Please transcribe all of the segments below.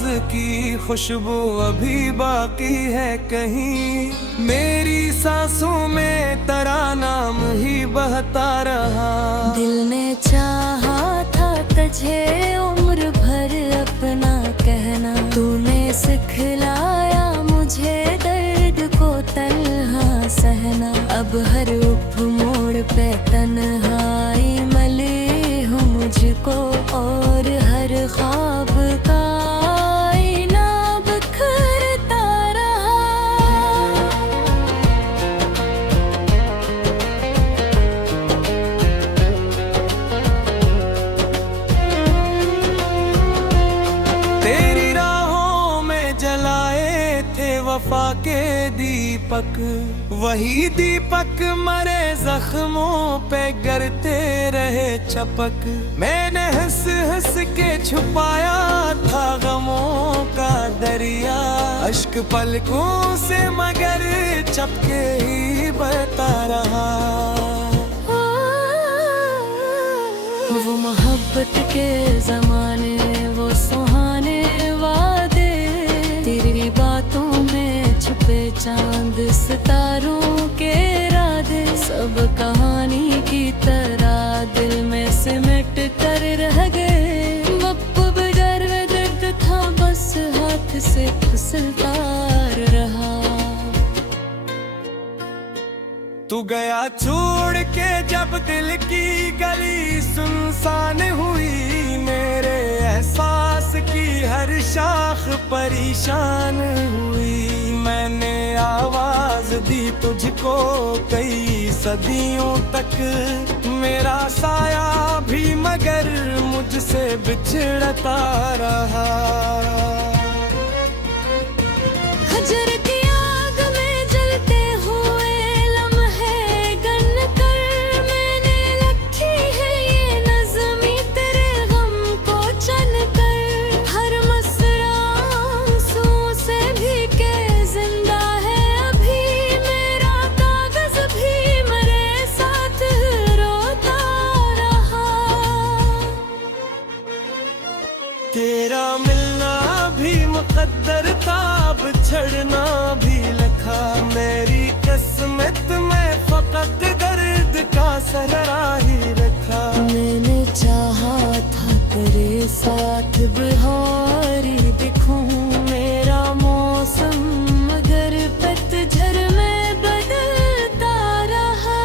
नाज की खुशबू अभी बाकी है कहीं। मेरी सांसों में तेरा नाम ही बहता रहा। दिल ने चाहा था तुझे उम्र भर अपना कहना, तूने सिखलाया मुझे दर्द को तन्हा सहना। अब हर मोड़ पे तन्हाई मिली हो मुझको, और हर ख्वाब का आईना बिखरता रहा। तेरी राहों में जलाए थे वफा के दीपक, वही दीपक मरे जख्मों पे गिरते रहे चपक। मैंने हंस हंस के छुपाया था गमों का दरिया, अश्क पलकों से मगर चपके ही बहता रहा। वो मोहब्बत के जमाने, वो सुहाने वादे, तेरी बातों में छुपे चांद सितारों के राधे, सब कहानी की तरह दिल में सिमट कर रह गए। वक्त बगैर दर्द था, बस हाथ से फिसलता रहा। तू गया छोड़ के जब दिल की गली सुनसान हुई, मेरे एहसास की हर शाख परेशान हुई। मैंने आवाज दी तुझको कई सदियों तक, मेरा साया भी मगर मुझसे बिछड़ता रहा। हजर की आग में जलते हुए लम्हे गन कर, मैंने लिखी है ये नज़्मी तेरे गम को चन कर। हर मसरा आंसू से भीगे जिंदा है अभी, मेरा कागज भी मेरे साथ रोता रहा। तेरा मिलना भी मुकद्दर था, बिछड़ना भी लिखा। मेरी किस्मत में फकत दर्द का सहरा ही रखा। मैंने चाहा था तेरे साथ बहारी दिखूं, मेरा मौसम मगर पतझड़ में बदलता रहा।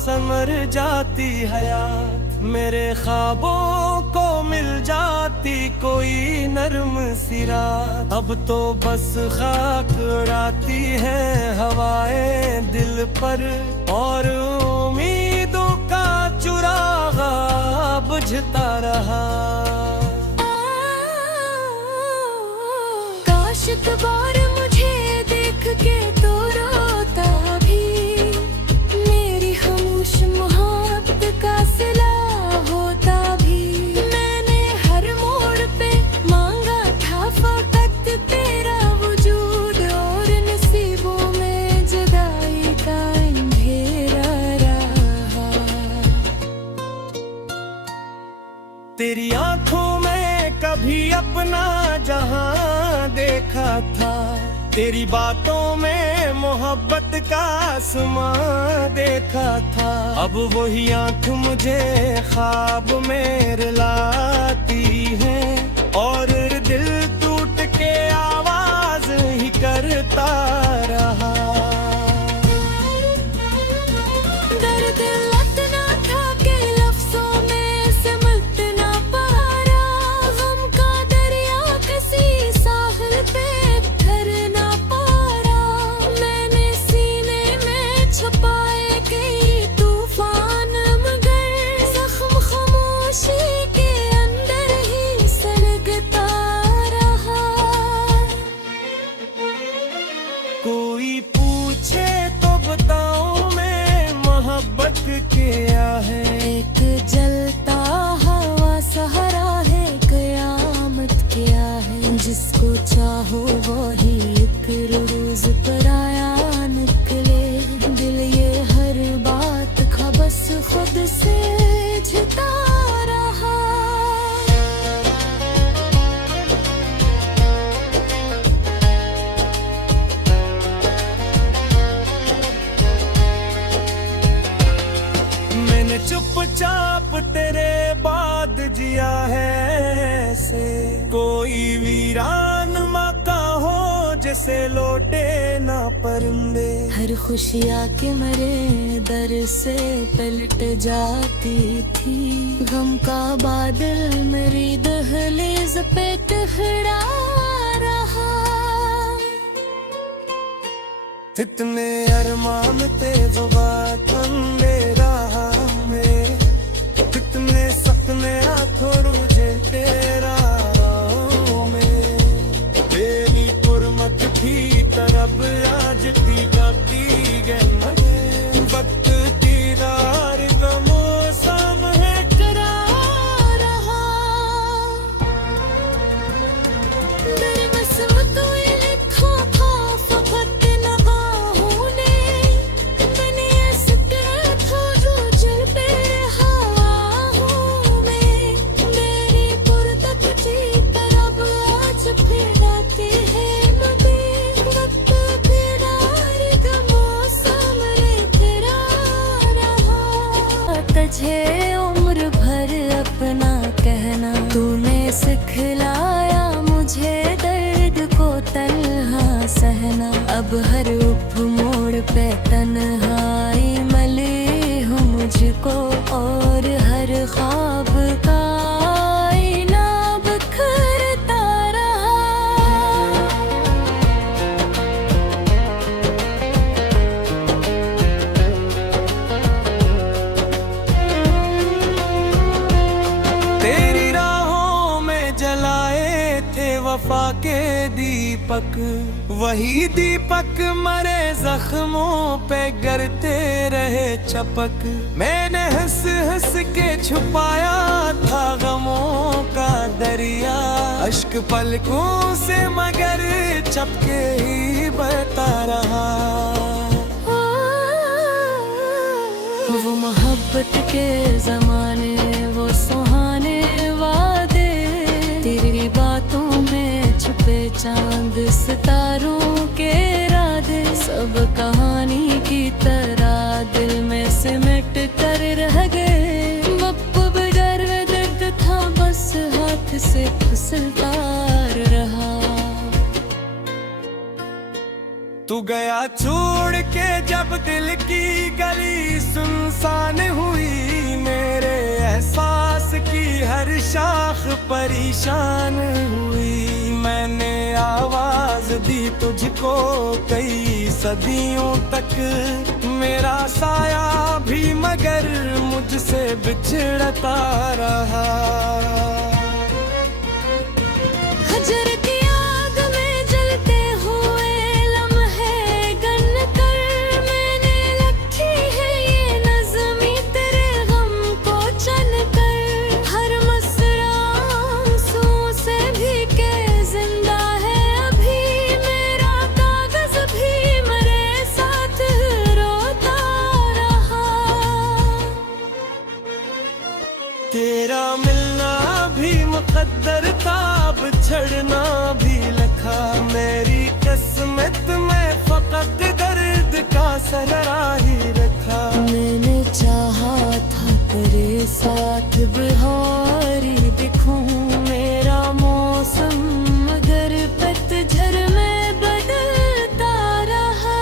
संवर जाती हयात, मेरे ख्वाबों को मिल जाती कोई नर्म सी रात। अब तो बस खाक उड़ाती है हवाएं दिल पर, और उम्मीदों का चुरागा बुझता रहा। काश एक बार मुझे देख के तो रोता भी, मोहब्बत का सिला होता भी। मैंने हर मोड़ पे मांगा था फकत तेरा वजूद, और नसीबों में जुदाई का अंधेरा रहा। तेरी आंखों में कभी अपना जहां देखा था, तेरी बातों में मोहब्बत का आसमां देखा था। अब वही आंख मुझे ख्वाब में रुलाती है, और दिल टूट के आवाज ही करता रहा। दर्द इतना था कि लफ्जों में सिमट ना पा रहा, गम का दरिया किसी साहिल पे ठहर ना पा रहा। मैंने सीने में छुपाए कई तूफान, मगर जख्म खामोशी के अंदर ही सलगता रहा। कोई पूछे तो बताऊं मैं मोहब्बत क्या है। एक जलता हवा सहारा है, कयामत क्या है। जिसको चाहो चुपचाप तेरे बाद जिया है ऐसे, कोई वीरान मका हो जैसे लौटे ना परिंदे। हर खुशी आके मरे दर से पलट जाती थी, गम का बादल मेरी दहलीज पे टहरा रहा। इतने अरमान थे जो बात मेरा में, कितने सपने आंखों रुझे तेरा में। बेली पुरमत थी तरब आज थी गाती गए, वक्त की रार का मौसम है करा रहा। मेरे मौसम तो ये लिखा था फकत नगाहों ने, मैंने ऐसे कहा था जो चल पे हवाओं में। मेरी पुरतक थी तरब आज फिर आती है नदी, वक्त फिर आर का मौसम रे तेरा रहा। तुझे उम्र भर अपना कहना तूने सिखलाया मुझे दर्द को तन्हा सहना। अब हर उप मोड़ पे तन्हाई मिली हूँ मुझको, और हर ख्वाब का आईना बिखरता रहा। तेरी राहों में जलाए थे वफा के दीपक, वही दीपक मरे जख्मों पे गिरते रहे चपक। मैंने हंस हंस के छुपाया था गमों का दरिया, अश्क पलकों से मगर चपके ही बहता रहा। वो मोहब्बत के जमाने वो सुहाने वादे, तेरी बातों में छुपे चांद सितारों के राधे। सब कहानी की तरह दिल में सिमट कर रह गए, अब बगैर दर्द था बस हाथ से फिसलता रहा। तू गया छोड़ के जब दिल की गली सुनसान हुई, मेरे एहसास की हर शाख परेशान हुई। मैंने आवाज दी तुझको कई सदियों तक, मेरा साया भी मगर मुझसे बिछड़ता रहा। हजर की आग में जलते हुए लम्हे गन कर, मैंने रखी है ये नज़्मी तेरे गम को चन कर। हर मसरा आंसुओं से भीगे जिंदा है अभी, मेरा कागज भी मेरे साथ रोता रहा। तेरा मिलना भी मुकद्दर था, बिछड़ना भी लिखा। मेरी किस्मत में फकत दर्द का सहरा ही रखा। मैंने चाहा था तेरे साथ बिहारी दिखूं, मेरा मौसम मगर पतझड़ में बदलता रहा।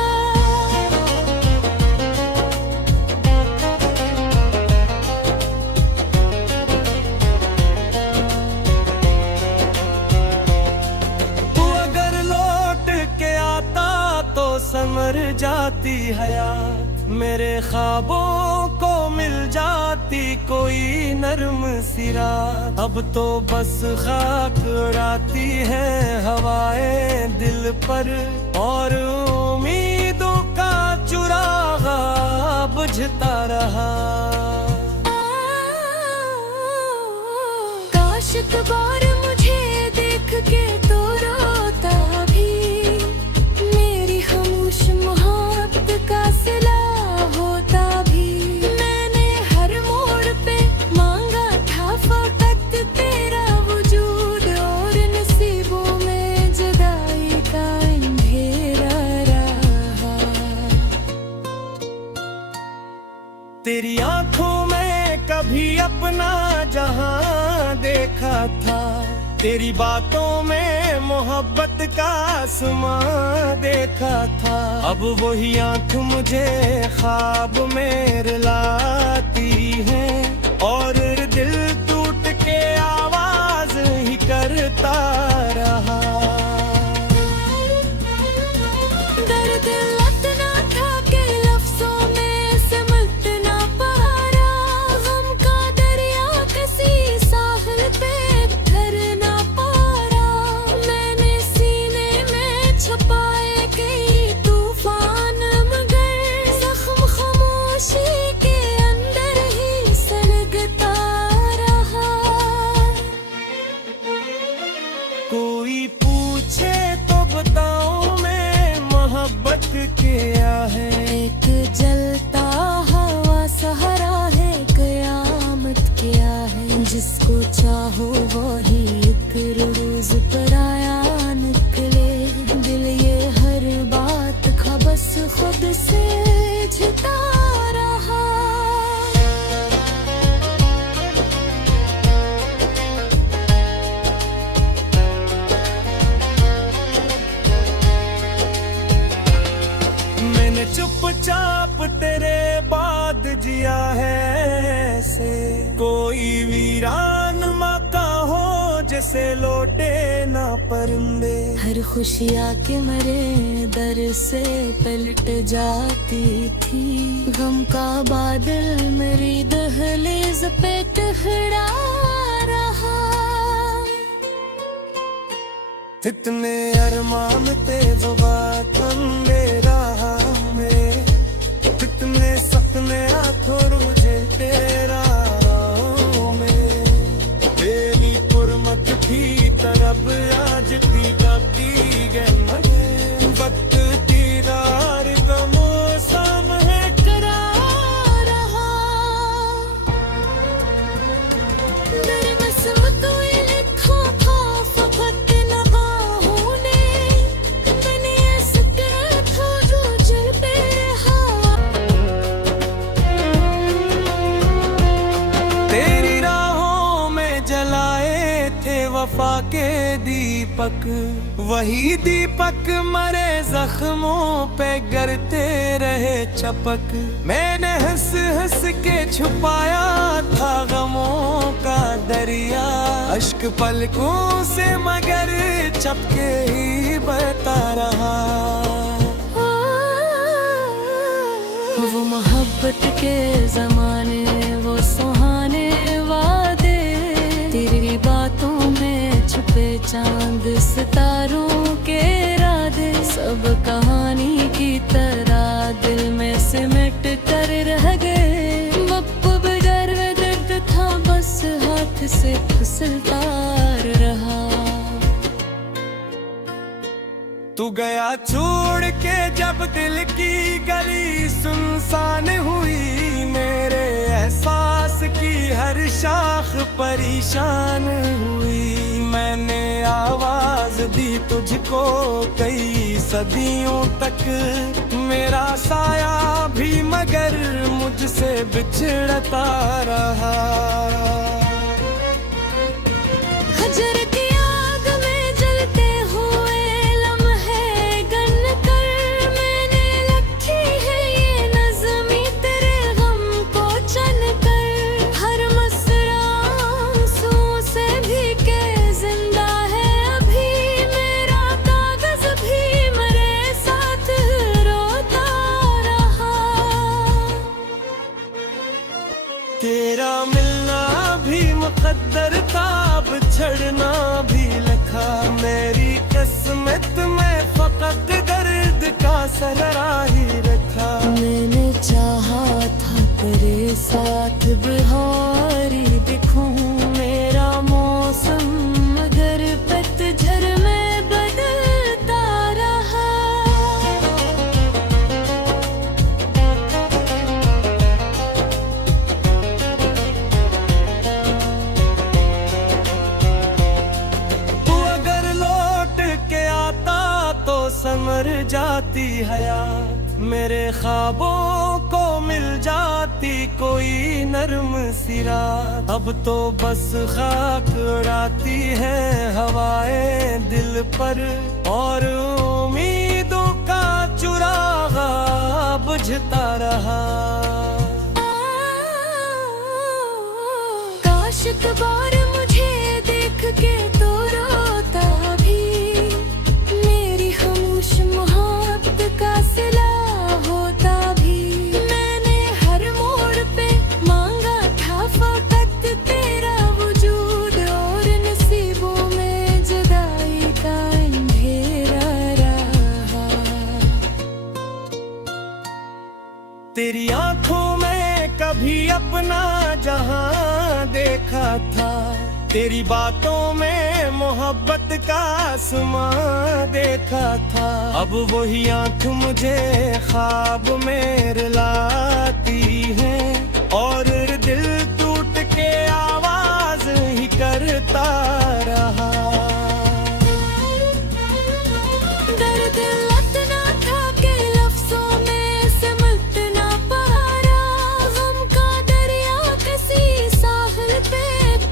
तू अगर लौट के आता तो समर जाती हयात, मेरे ख्वाबों को मिल जाती कोई नर्म सी रात। अब तो बस खाक उड़ाती है हवाएं दिल पर, और उम्मीदों का चुरागा बुझता रहा। काश एक बार मुझे देख के तो रोता भी, मेरी खामोश मोहब्बत का सिला होता भी। मैंने हर मोड़ पे मांगा था फकत तेरा वजूद, और नसीबों में जुदाई का अंधेरा रहा। तेरी आंखों में भी अपना जहां देखा था, तेरी बातों में मोहब्बत का आसमां देखा था। अब वही आंख मुझे ख्वाब में रुलाती है, और दिल टूट के आवाज ही करता रहा। दर्द इतना था कि लफ्जों में सिमट ना पा रहा, गम का दरिया किसी साहिल पे ठहर ना पा रहा। मैंने सीने में छुपाए कई तूफान, मगर जख्म खामोशी के अंदर ही सलगता रहा। कोई पूछे तो बताऊं मैं मोहब्बत क्या है। एक जलता हवा सहारा है, कयामत क्या है। जिसको चाहो वही एक रोज पराया निकले। दिल ये हर बात का बस खुद से झुता रहा। मैंने चुपचाप तेरे बाद जिया है ऐसे, कोई वीरान मका हो जैसे लौटे ना परिंदे। हर खुशी आके मरे दर से पलट जाती थी, गम का बादल मेरी दहलीज पे टहरा रहा। इतने अरमान थे जो बात मेरा में, इतने सपने आंखों रुझे तेरा में। बेली पुरमत थी तरब आज दी गाती गए मगे। वक्त की रार का मौसम है करा रहा। मेरे नस्म तो ये लिखा था फकत नगाहों ने। मैंने ऐसा करा था जो जल पे रहा। तेरी राहों में जलाए थे वफा के दीपक, वही दीपक मरे जख्मों पे गिरते रहे चपक। मैंने हंस हंस के छुपाया था गमों का दरिया, अश्क पलकों से मगर चपके ही बहता रहा। वो मोहब्बत के जमाने, वो सुहाने वादे, तेरी बातों में छुपे चांद सितारों के इरादे। सब कहानी की तरह दिल में सिमट कर रह गए। अब बगैर दर्द था बस हाथ से फिसलता रहा। तू गया छोड़ के जब दिल की गली सुनसान हुई, मेरे एहसास की हर शाख परेशान हुई। मैंने आवाज दी तुझको कई सदियों तक, मेरा साया भी मगर मुझसे बिछड़ता रहा। हजर की आग में जलते हुए लम्हे गन कर, मैंने लिखी है ये नज़्मी तेरे गम को चन कर। हर मसरा आंसू से भीगे जिंदा है अभी, मेरा कागज भी मेरे साथ रोता रहा। तेरा मिलना भी मुकद्दर था, बिछड़ना भी लिखा। मेरी किस्मत में फकत दर्द का सररा ही रखा। मैंने चाहा था तेरे साथ बिहारी दिखूं मेरा मौसम, मगर पतझड़ में बदलता रहा। तू अगर लौट के आता तो संवर जाती हयात। मेरे ख्वाबों को मिल जाती कोई नरम सी रात। अब तो बस खाक उड़ाती है हवाएं दिल पर, और उम्मीदों का चुरागा बुझता रहा। काश एक बार मुझे देख के तो रोता भी, मेरी खामोश मोहब्बत का सिला होता भी। मैंने हर मोड़ पे मांगा था फकत तेरा वजूद, और नसीबों में जुदाई का अंधेरा रहा। तेरी आंखों में कभी अपना जहां देखा था, तेरी बातों में मोहब्बत का आसमां देखा था। अब वही आंख मुझे ख्वाब में रुलाती है, और दिल टूट के आवाज ही करता रहा। दर्द इतना था कि लफ्जों में सिमट ना पा रहा, गम का दरिया किसी साहिल पे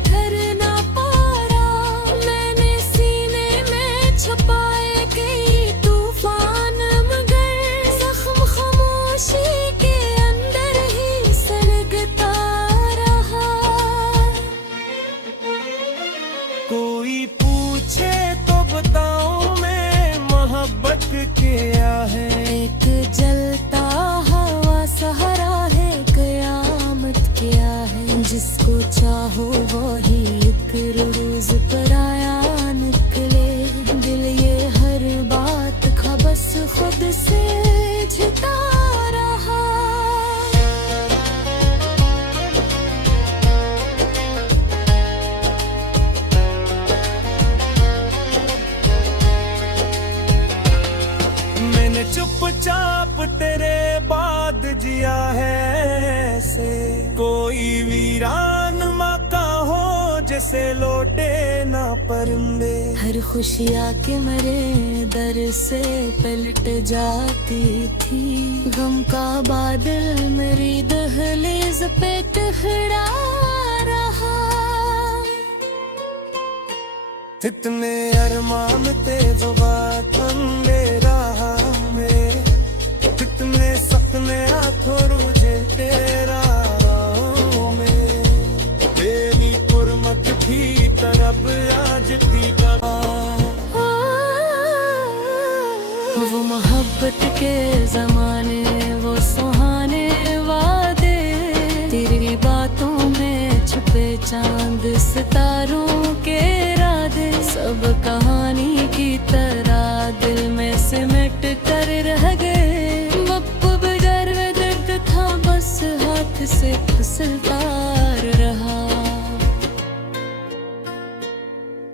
ठहर ना पा रहा। मैंने सीने में छुपाए कई तूफान, मगर जख्म खामोशी के अंदर ही सलगता रहा। कोई पूछे तो बताऊं मैं मोहब्बत क्या है। एक जलता हवा सहारा है, कयामत क्या है। जिसको चाहो वही एक रोज पराया निकले, दिल ये हर बात का बस खुद से झिता रहा। मैंने चुपचाप तेरे बाद जिया है ऐसे, कोई वीरान मका हो जैसे लौटे ना परिंदे। हर खुशी आके मरे दर से पलट जाती थी, गम का बादल मेरी दहलीज पे टहरा रहा। इतने अरमान थे जो बात अंधेरा में, कितने सपने आंखों रुझे तेरा राहों में। बेनी पुरमत थी तरब आज थी कबा। वो मोहब्बत के जमाने, वो सुहाने वादे, तेरी बातों में छुपे चांद सितारों के राधे। सब कहानी की तरह दिल में सिमट कर रह गए। वक्त बगैर दर्द था, बस हाथ से फिसलता रहा।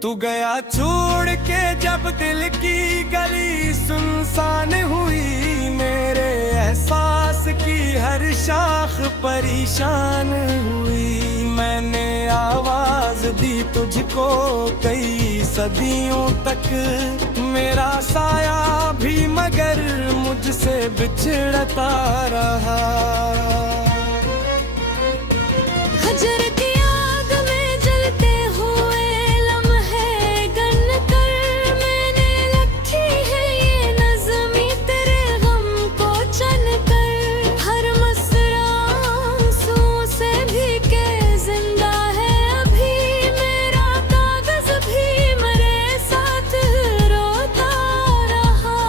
तू गया छोड़ के जब दिल की गली सुनसान हुई, मेरे एहसास की हर शाख परेशान हुई। मैंने आवाज दी तुझको कई सदियों तक, मेरा साया भी मगर मुझसे बिछड़ता रहा। हजर की आग में जलते हुए लम्हे गन कर, मैंने लिखी है ये नज़्मी तेरे गम को चन कर। हर मसरा आंसुओं से भीगे जिंदा है अभी, मेरा कागज भी मेरे साथ रोता रहा।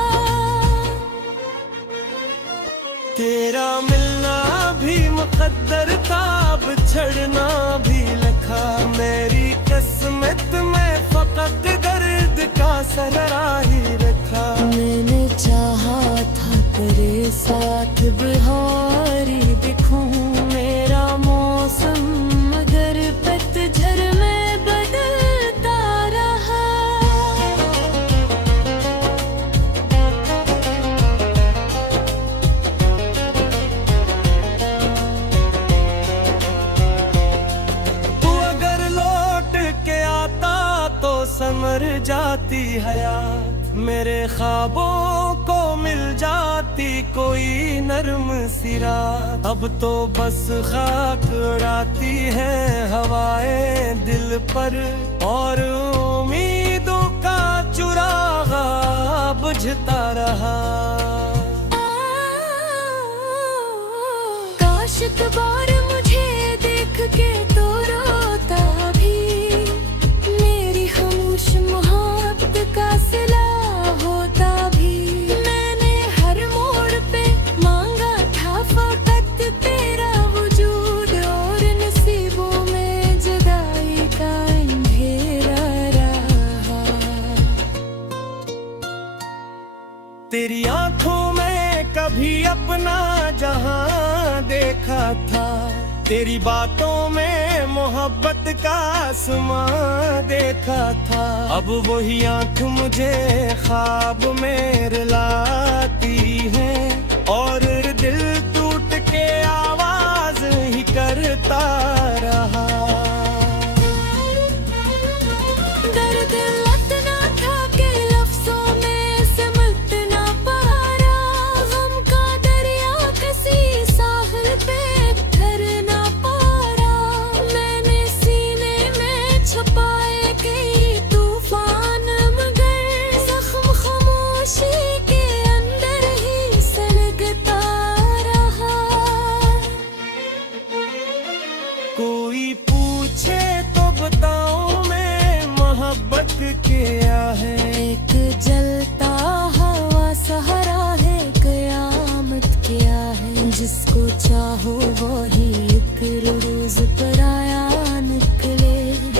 तेरा मिलना भी मुकद्दर था, बिछड़ना भी लिखा। मेरी किस्मत में फकत दर्द का सहारा ही रखा। मैंने चाहा था तेरे साथ बिहारी दिखूं, मेरा मौसम मगर पतझड़ में बदलता रहा। तू अगर लौट के आता तो संवर जाती जाती हयात, मेरे ख्वाबों को मिल जाती कोई नरम सी रात। अब तो बस खाक उड़ाती है हवाएं दिल पर, और उम्मीदों का चुरागा बुझता रहा। काश एक बार मुझे देख के तो रोता भी, मेरी खामोश मोहब्बत का सिला होता भी। मैंने हर मोड़ पे मांगा था फकत तेरा वजूद, और नसीबों में जुदाई का अंधेरा रहा। तेरी आंखों में कभी अपना जहां देखा था, तेरी बातों में मोहब्बत का आसमां देखा था। अब वही आंख मुझे ख्वाब में रुलाती है, और दिल टूट के आवाज ही करता रहा। दर्द इतना था कि लफ्जों में सिमट ना पा रहा, गम का दरिया किसी साहिल पे ठहर ना पा रहा। मैंने सीने में छुपाए कई तूफान, मगर जख्म खामोशी के अंदर ही सलगता रहा। कोई पूछे तो बताऊं मैं मोहब्बत क्या है। एक जलता हवा सहारा है, कयामत क्या है। जिसको चाहो वही एक रोज पराया निकले,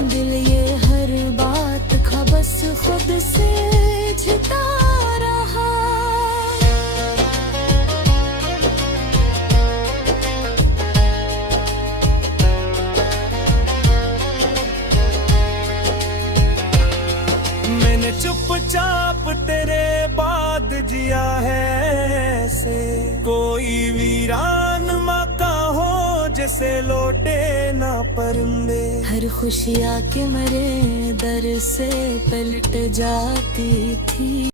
दिल ये हर बात का बस खुद से झिता रहा। मैंने चुपचाप तेरे बाद जिया है ऐसे, कोई वीरान मका हो जैसे लौटे ना परिंदे। हर खुशियाँ के मरे दर से पलट जाती थी।